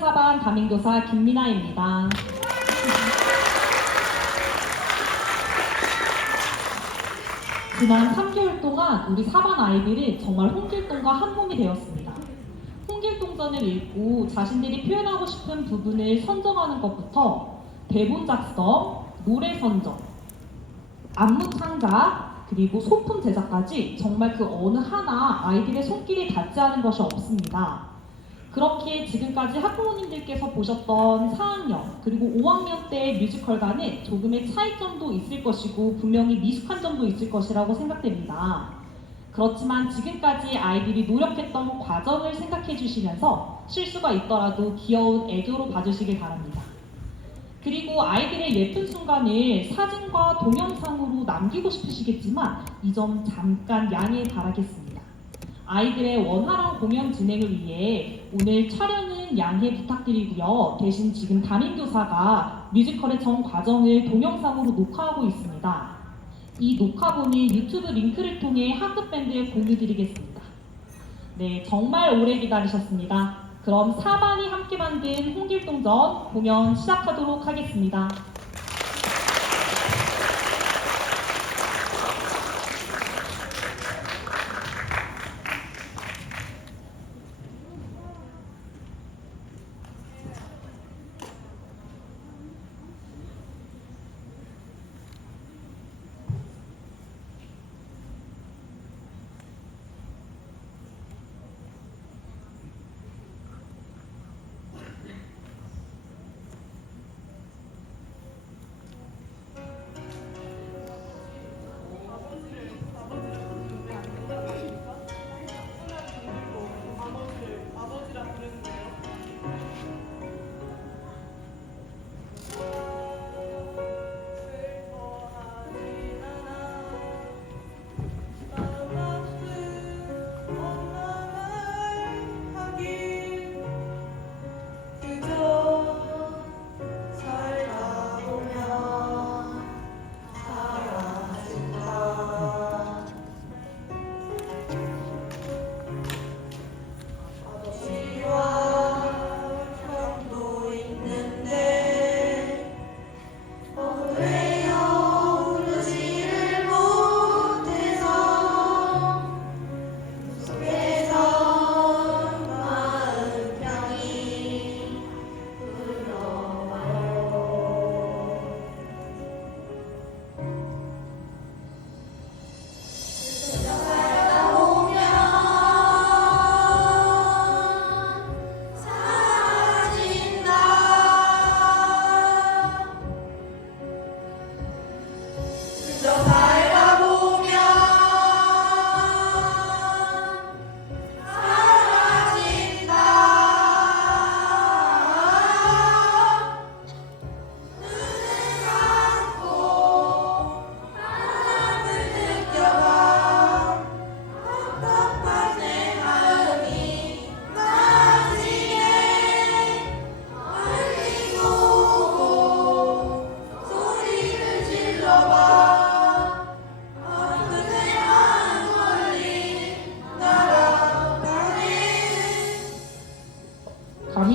사반 담임교사 김민아입니다. 지난 3개월 동안 우리 사반 아이들이 정말 홍길동과 한 몸이 되었습니다. 홍길동전을 읽고 자신들이 표현하고 싶은 부분을 선정하는 것부터 대본 작성, 노래 선정, 안무 창작, 그리고 소품 제작까지 정말 그 어느 하나 아이들의 손길이 닿지 않은 것이 없습니다. 그렇게 지금까지 학부모님들께서 보셨던 4학년 그리고 5학년 때의 뮤지컬과는 조금의 차이점도 있을 것이고 분명히 미숙한 점도 있을 것이라고 생각됩니다. 그렇지만 지금까지 아이들이 노력했던 과정을 생각해 주시면서 실수가 있더라도 귀여운 애교로 봐주시길 바랍니다. 그리고 아이들의 예쁜 순간을 사진과 동영상으로 남기고 싶으시겠지만 이 점 잠깐 양해 바라겠습니다. 아이들의 원활한 공연 진행을 위해 오늘 촬영은 양해 부탁드리고요. 대신 지금 담임교사가 뮤지컬의 전 과정을 동영상으로 녹화하고 있습니다. 이 녹화본은 유튜브 링크를 통해 학급밴드에 공유드리겠습니다. 네, 정말 오래 기다리셨습니다. 그럼 4반이 함께 만든 홍길동전 공연 시작하도록 하겠습니다.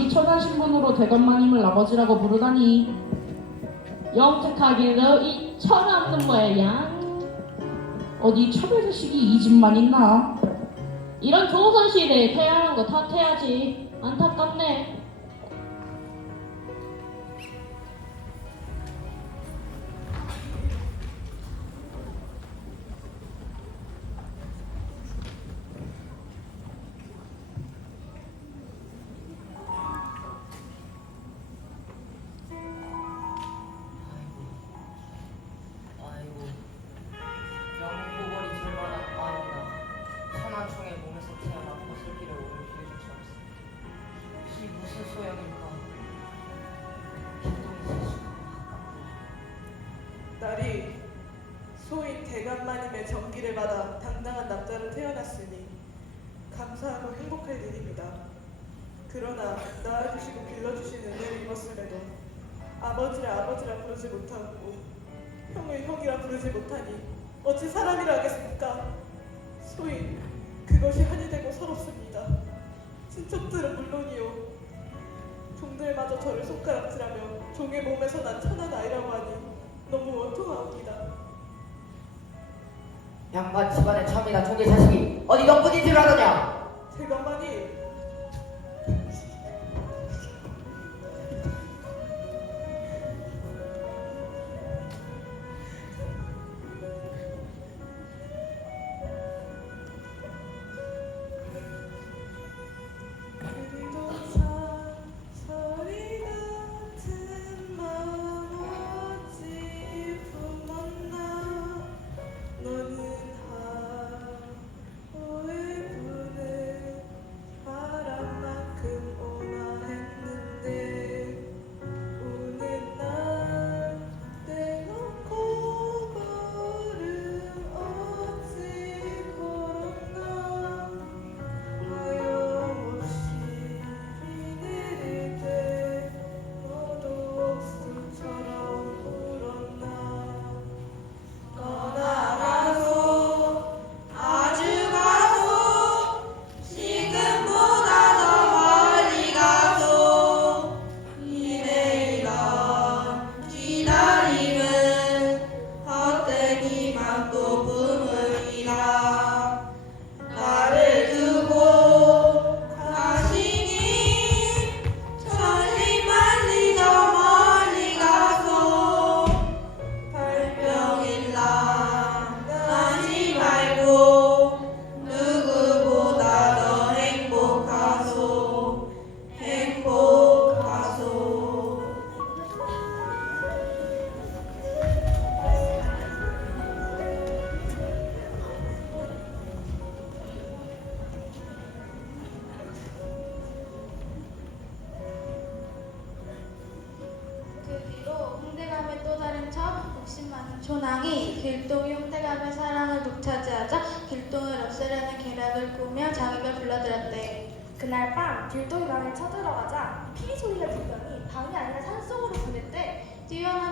감히 천하 신 분으로 대감마님을 아버지라고 부르다니. 영특하게도 이 천하 없는 모양. 어디 차별의식이 이 집만 있나? 이런 조선시대에 태어난 거 탓해야지. 안타깝네 받아 당당한 남자로 태어났으니 감사하고 행복할 일입니다. 그러나 낳아주시고 길러주신 은혜를 입었음에도 아버지를 아버지라 부르지 못하고 형을 형이라 부르지 못하니 어찌 사람이라 하겠습니까? 소인 그것이 한이 되고 서럽습니다. 친척들은 물론이요 마저 저를 손가락질하며 종의 몸에서 난 천한 아이라고 하니 너무 원통하옵니다. 양반 집안의 참이나 종의 자식이 어디 너뿐인 줄 아느냐? 대감마님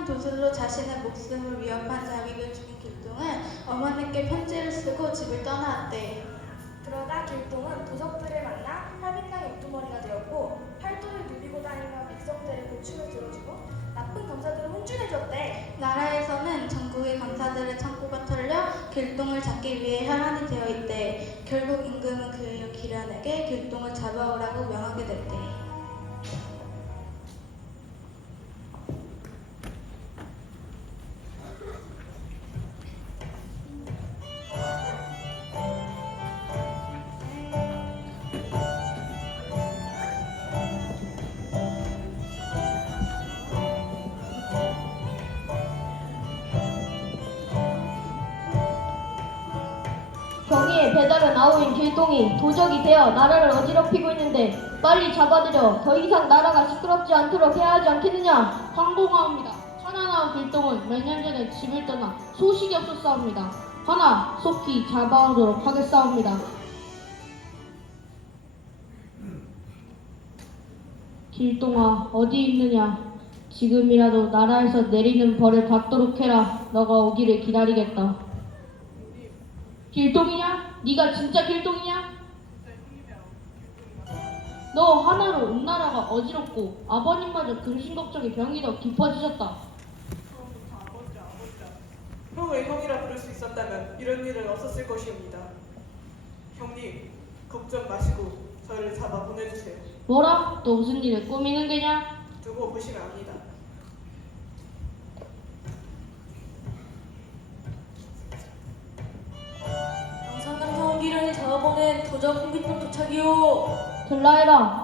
도술로 자신의 목숨을 위협한 자기를 죽인 길동은 어머니께 편지를 쓰고 집을 떠나왔대. 그러다 길동은 도적들을 만나 활빈당 육두머리가 되었고 팔도를 누비고 다니며 백성들의 고충을 들어주고 나쁜 검사들을 혼쭐내줬대. 나라에서는 전국의 감사들의 창고가 털려 길동을 잡기 위해 혈안이 되어 있대. 결국 임금은 그의 기란에게 길동을 잡아오라고 명하게 됐대. 배달은 아우인 길동이 도적이 되어 나라를 어지럽히고 있는데 빨리 잡아들여 더 이상 나라가 시끄럽지 않도록 해야 하지 않겠느냐? 황공하옵니다. 천안아우 길동은 몇 년 전에 집을 떠나 소식이 없었사옵니다. 하나 속히 잡아오도록 하겠사옵니다. 길동아 어디 있느냐? 지금이라도 나라에서 내리는 벌을 받도록 해라. 너가 오기를 기다리겠다. 길동이냐? 네가 진짜 길동이냐? 너 하나로 온 나라가 어지럽고 아버님마저 근심 걱정에 병이 더 깊어지셨다. 형을 형이라 부를 수 있었다면 이런 일은 없었을 것이옵니다 형님 걱정 마시고 저를 잡아 보내주세요 뭐라? 또 무슨 일을 꾸미는 게냐? 두고 보시면 압니다 도적 홍길동 도착이요. 들라해라.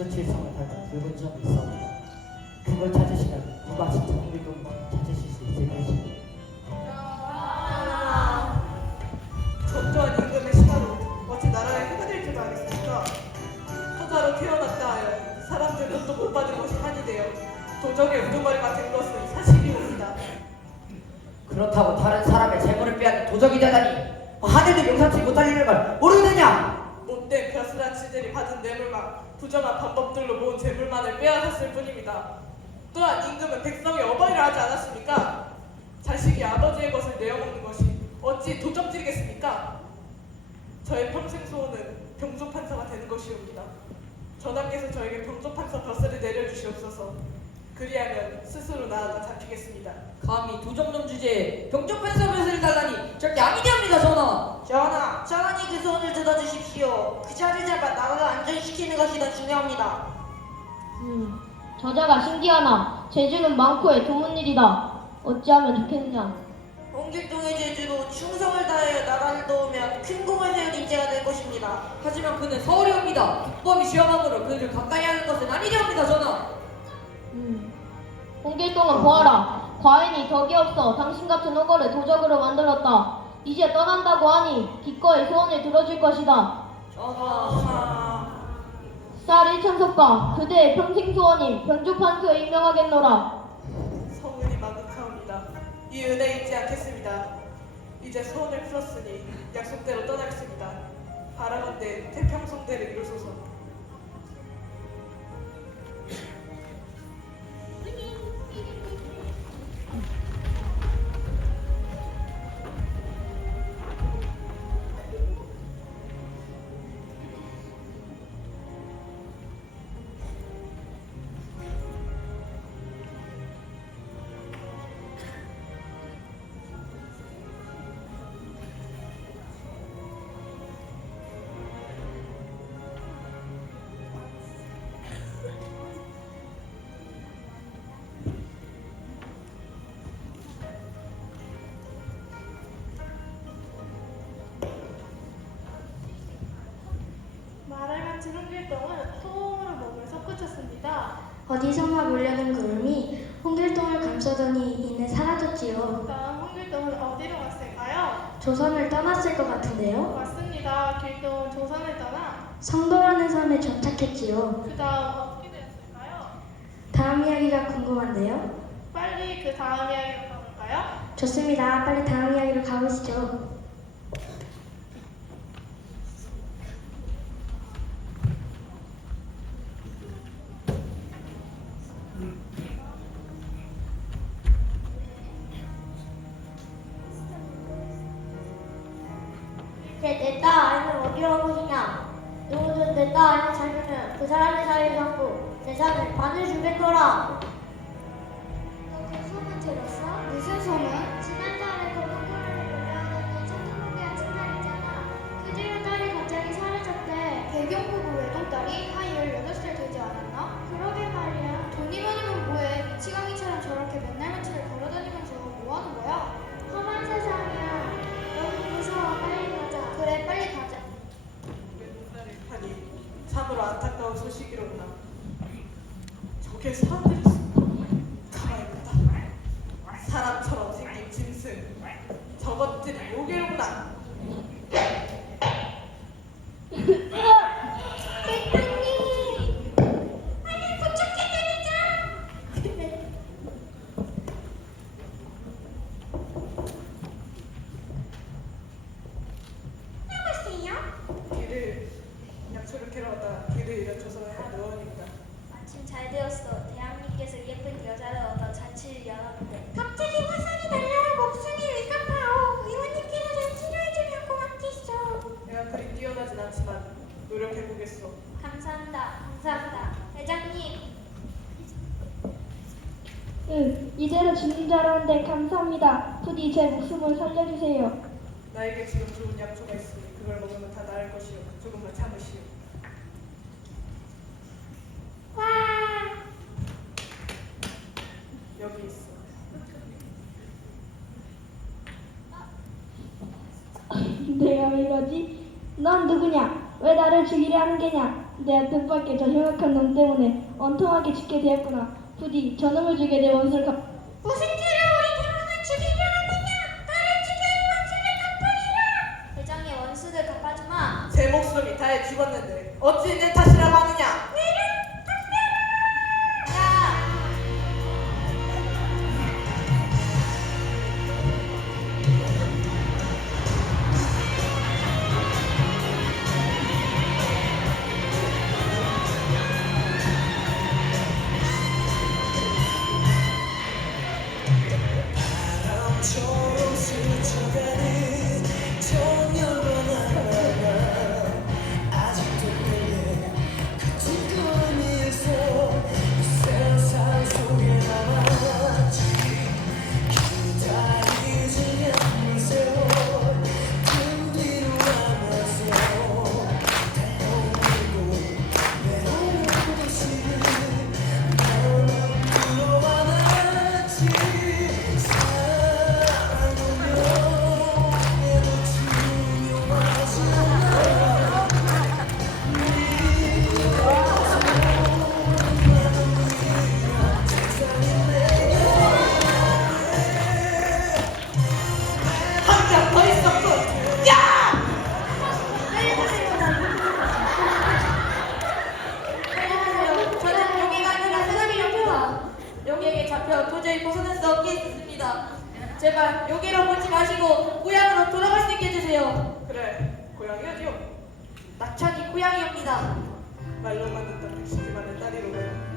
진저칠성을 닮은 붉은 점이 있습니다. 그걸 찾으시면 누가 진짜 홍길동인지 찾으실 수 있을 것입니다. 전두환 임금의 신하로 어찌 나라의 해가 될 줄 알겠습니까? 소자로 태어났다 하여 사람들 눈도 못 받은 것이 한이 되어 도적의 우두머리가 된 것은 사실이옵니다. 그렇다고 다른 사람의 재물을 빼앗는 도적이 되다니 하늘도 용서치 못할 일을 걸 모르느냐? 못된 벼슬아치들이 받은 뇌물과 부정한 방법들로 모은 재물만을 빼앗았을 뿐입니다. 또한 임금은 백성의 어버이를 하지 않았습니까? 자식이 아버지의 것을 내어먹는 것이 어찌 도적질이겠습니까? 저의 평생 소원은 병조판사가 되는 것이옵니다. 전하께서 저에게 병조판사 벼슬을 내려주시옵소서. 그리하면 스스로 나아가 잡히겠습니다. 감히 도적놈 주제에 병적판사 벼슬을 달라니 절대 아니되옵니다 전하! 전하, 전하니 그 손을 들어주십시오. 그 자를 잡아 나라를 안전시키는 것이 더 중요합니다. 음, 저자가 신기하나 재주는 많고의 드문 일이다. 어찌하면 좋겠느냐? 홍길동의 제주로 충성을 다하여 나라를 도우면 큰 공을 세운 인재가 될 것입니다. 하지만 그는 서울이 옵니다. 국범이 시험함으로 그를 가까이 하는 것은 아니되옵니다 전하! 음, 홍길동은 보아라. 과인이 덕이 없어 당신 같은 호거를 도적으로 만들었다. 이제 떠난다고 하니 기꺼이 소원을 들어줄 것이다. 쌀 일천석과 그대의 평생 소원인 병주판서에 임명하겠노라. 성운이 마극하옵니다. 이 은혜 잊지 않겠습니다. 이제 소원을 풀었으니 약속대로 떠나겠습니다. 바라건대 태평성대를 이루소서. 말을 마친 홍길동은 소음으로 몸을 솟구쳤습니다. 어디선가 몰려든 구름이 홍길동을 감싸더니 이내 사라졌지요. 그다음 홍길동은 어디로 갔을까요? 조선을 떠났을 것 같은데요. 맞습니다. 길동은 조선을 떠나 성도라는 섬에 정착했지요. 그 다음 어떻게 되었을까요? 다음 이야기가 궁금한데요. 빨리 그 다음 이야기로 가볼까요? 좋습니다. 빨리 다음 이야기로 가보시죠. 사람처럼 생긴 짐승. 저것들이 요괴로구나. 사람 누구냐? 왜 나를 죽이려 하는 게냐? 내 뜻밖에 저 흉악한 놈 때문에 원통하게 죽게 되었구나. 부디 저놈을 죽여 내 몫을 갚... told 범죄에 벗어날 수 없게 했습니다. 제발 여기로 보지 마시고 고향으로 돌아갈 수 있게 해주세요. 그래, 고향이 어디요? 낙천이 고향이옵니다. 말로만 듣던 백수지만의 딸이로요.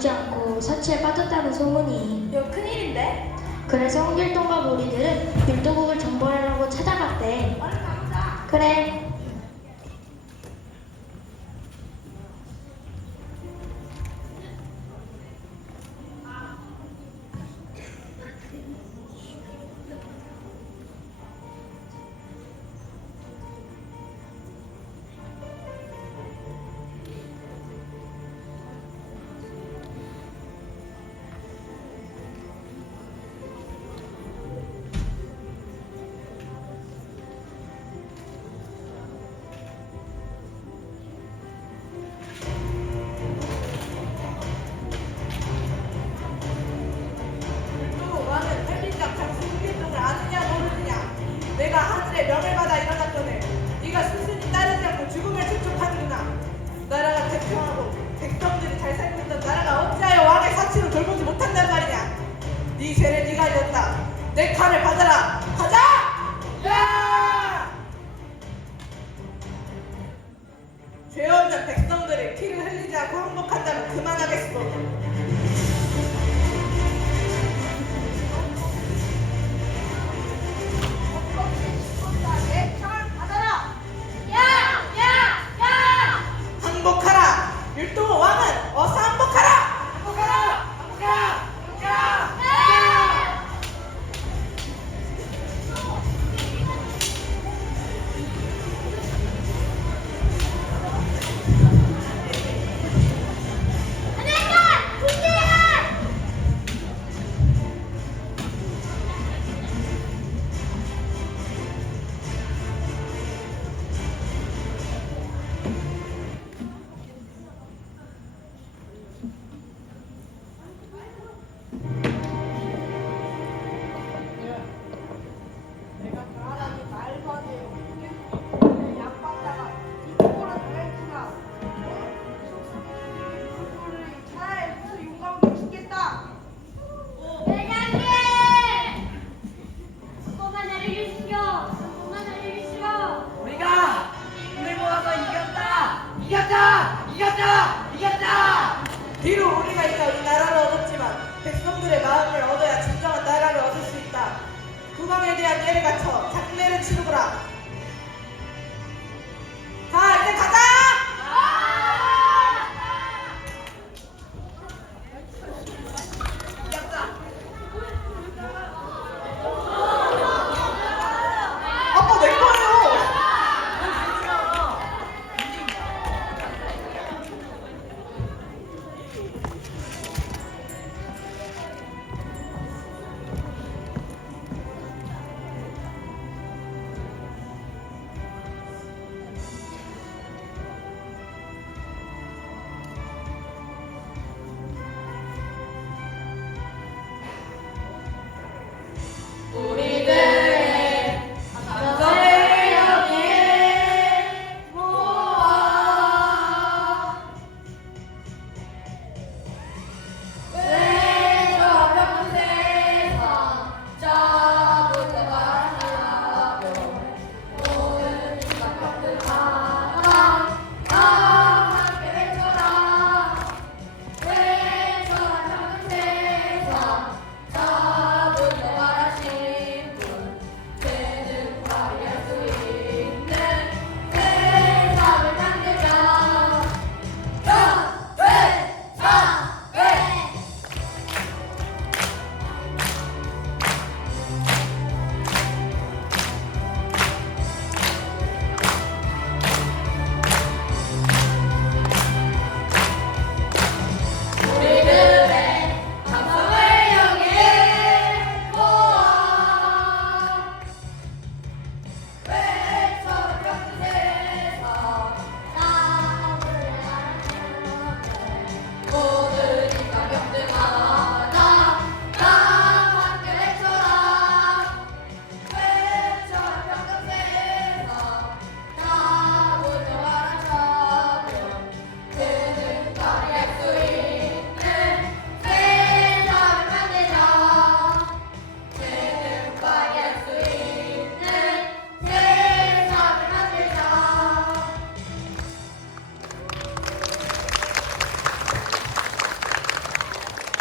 남지 않고 사체에 빠졌다는 소문이. 이거 큰일인데? 그래서 홍길동과 무리들은 율도국을 정벌하려고 찾아갔대. 어, 얼른 가자. 그래,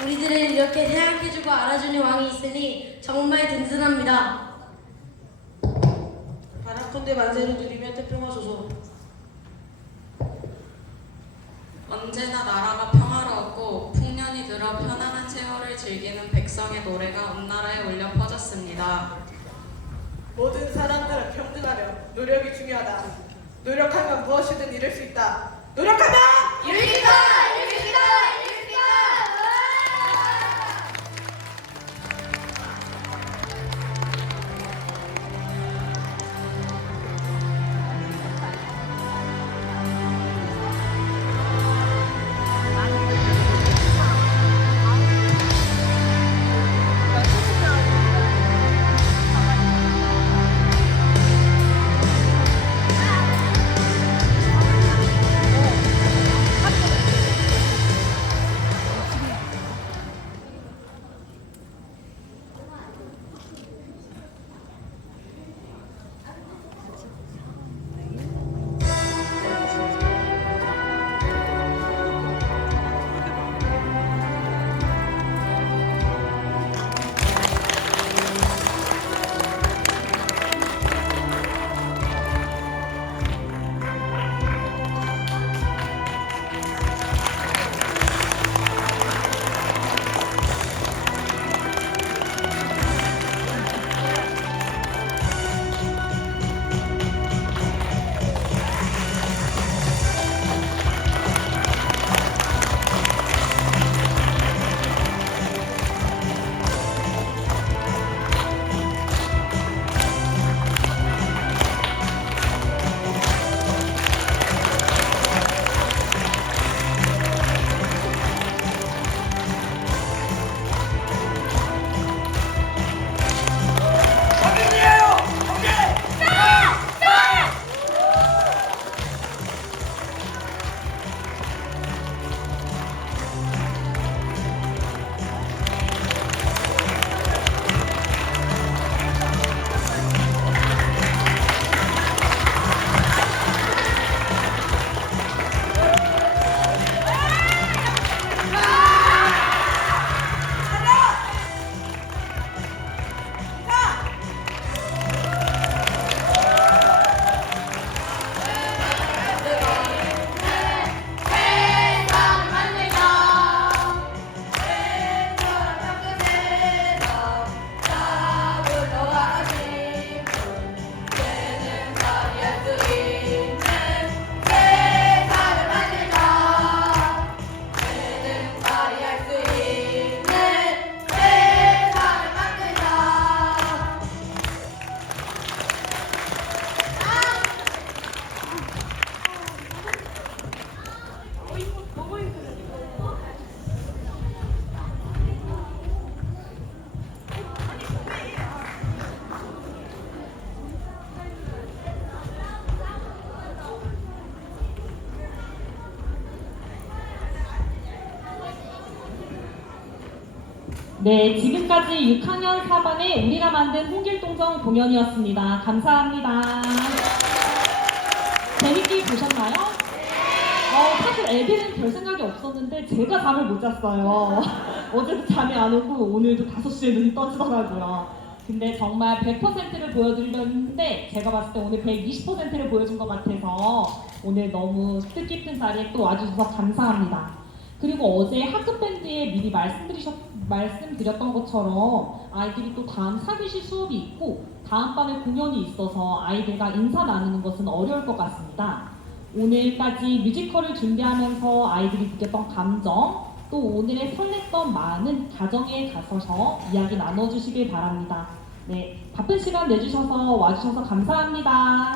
우리들은 이렇게 생각해주고 알아주는 왕이 있으니 정말 든든합니다. 바라콘대 만세를 누리며 태평하소서. 언제나 나라가 평화로웠고 풍년이 들어 편안한 세월을 즐기는 백성의 노래가 온 나라에 울려 퍼졌습니다. 모든 사람들은 평등하며 노력이 중요하다. 노력하면 무엇이든 이룰 수 있다. 노력하면 이룰 수 있다! 네, 지금까지 6학년 4반의 우리가 만든 홍길동정 공연이었습니다. 감사합니다. 재밌게 보셨나요? 어, 사실 애들은 별 생각이 없었는데 제가 잠을 못 잤어요. 어제도 잠이 안 오고 오늘도 5시에 눈이 떠지더라고요. 근데 정말 100%를 보여드리려는데 제가 봤을 때 오늘 120%를 보여준 것 같아서 오늘 너무 뜻깊은 자리에 또 와주셔서 감사합니다. 그리고 어제 학급 밴드에 미리 말씀드리셨, 말씀드렸던 것처럼 아이들이 또 다음 사교시 수업이 있고 다음 반에 공연이 있어서 아이들과 인사 나누는 것은 어려울 것 같습니다. 오늘까지 뮤지컬을 준비하면서 아이들이 느꼈던 감정, 또 오늘의 설렜던 많은 가정에 가서서 이야기 나눠주시길 바랍니다. 네, 바쁜 시간 내주셔서 와주셔서 감사합니다.